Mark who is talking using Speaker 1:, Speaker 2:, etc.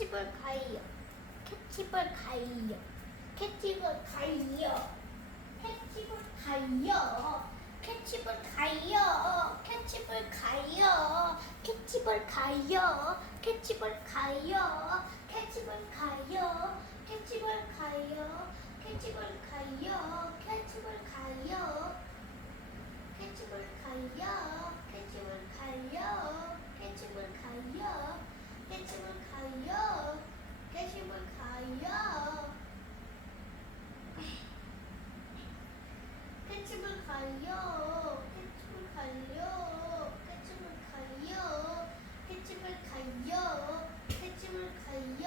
Speaker 1: 캐치볼 가요. 캐치볼 가요. 캐치볼 가요. 캐치볼 가요. 캐치볼 가요. 캐치볼 가요. 캐치볼 가요. 캐치볼 가요. 캐치볼 가요. 캐치볼 가요. 캐치볼 가요. 캐치볼 가요. 캐치볼 가요. 어, 가요. 새침을 가요.